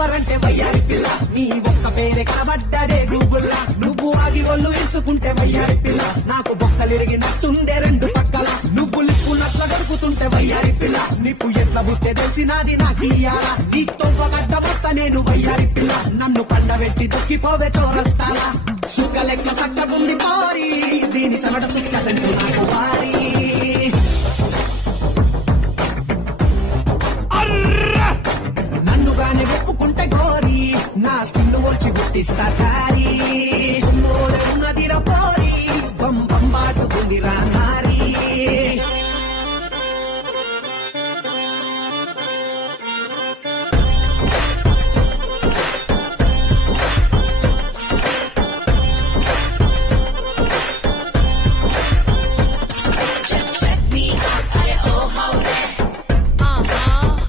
ఎవరంటే వయ్యారి పిల్ల నీ ఒక్క పేరే కనబడ్డదే గూగుల్లా నువ్వు ఆగి ఒళ్ళు ఎంచుకుంటే వయ్యారి పిల్ల నాకు బొక్కలిరిగినట్టుండే రెండు పక్కల నువ్వు లిప్పునట్ల గడుపుతుంటే వయ్యారి పిల్ల నీకు ఎట్ల బుట్టే తెలిసినది నాకియ్యాలా నీ తొవ్వగడ్డ మొత్త నేను వయ్యారి పిల్ల నన్ను పండబెట్టి దొక్కిపోవే చోరస్తాలా సుక్క లెక్క చక్కగుంది కోరి దీని సమట సుక్క సెంటు నాకు వారి నన్ను గాని వెప్పుకుంటే గోరి నా స్కిన్ వచ్చి గుర్తిస్తా సారి